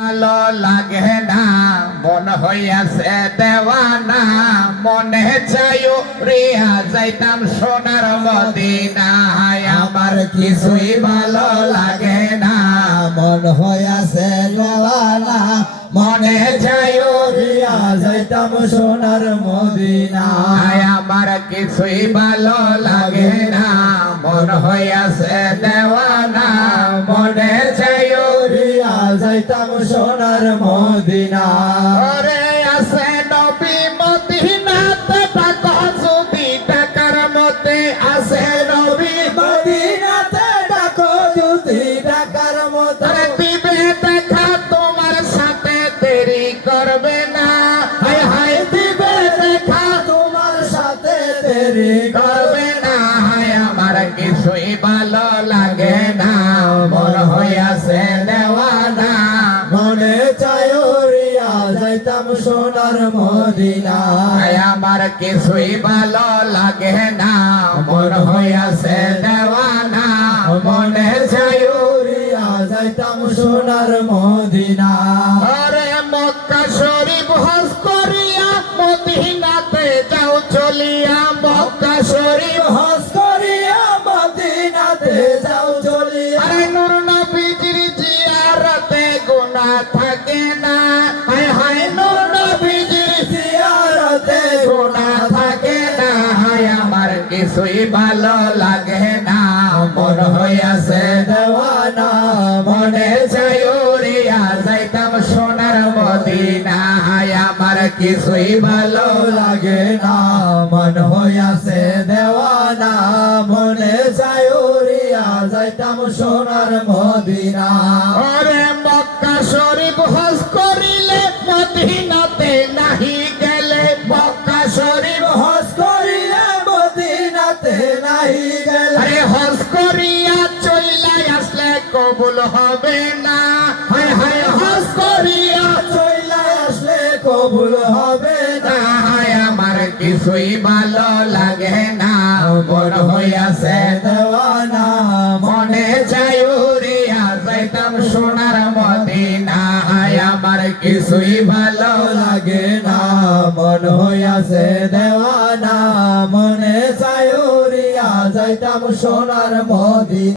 ভালো লাগে না মন হইয়াছে দেওয়ানা মনে চাইও রিয়া যাইতাম সোনার মদিনায় আমার কিছুই ভালো লাগে না মন হইয়াছে দেওয়ানা মনে চাইও রিয়া যাইতাম সোনার মদিনায় আমার কিছুই ভালো লাগে না মন হইয়াছে দেওয়ানা মনে চাইও রিয়া যাইতাম সোনার মদিনা ওরে আছে নবী মদিনাতে টাকা যদি টাকার মতে আছে নবী মদিনাতে ডাকো যদি ডাকার মতো আরে দিবে দেখা তোমার সাথে দেরি করবে না হায় হায় দিবে দেখা তোমার সাথে দেরি করবে না হায় আমার কিছুই ভালো লাগে না মন হইয়াছে দেওয়ানা মনে চাইও রিয়া যাইতাম সোনার মদিনা হায় আমার কিছুই ভালো লাগে না মন হইয়াছে দেওয়ানা মনে চাইও রিয়া যাইতাম সোনার মদিনা আরে মক্কা শরীফ হজ করিয়া মদিনাতে যাও চলিয়া মক্কা শরীফ হজ করিয়া মদিনাতে যাও চলিয়া আরে নূর নবীজির জিয়ারতে গুনাহ থাকে না হায় হায় নূর নবীজির জিয়ারতে গুনাহ থাকে না হায় আমার কিছুই ভালো লাগে না মন হইয়াছে দেওয়ানা মনে চাই উড়িয়া যাইতাম সোনার মদিনা হায় আমার কিছুই ভালো লাগে না মন হইয়াছে দেওয়ানা মনে চাই উড়িয়া যাইতাম সোনার মদিনা ওরে মক্কা শরীফ হজ করিলে মদিনাতে নাহি গেলে মক্কা শরীফ হজ করিলে মদিনাতে নাহি গেলে আরে হজ করিয়া চইলাই আসলে কবুল হবে না হায় হায় হজ করিয়া চইলা আসলে কবুল হবে না হায় আমার কিছুই ভালো লাগে না মন হইয়াছে দেওয়ানা মনে চাই উড়িয়া যাইতাম সোনার মদিনা হায় আমার কিছুই ভালো লাগে না মন হইয়াছে দেওয়ানা মনে চাই উড়িয়া যাইতাম সোনার মদিনা।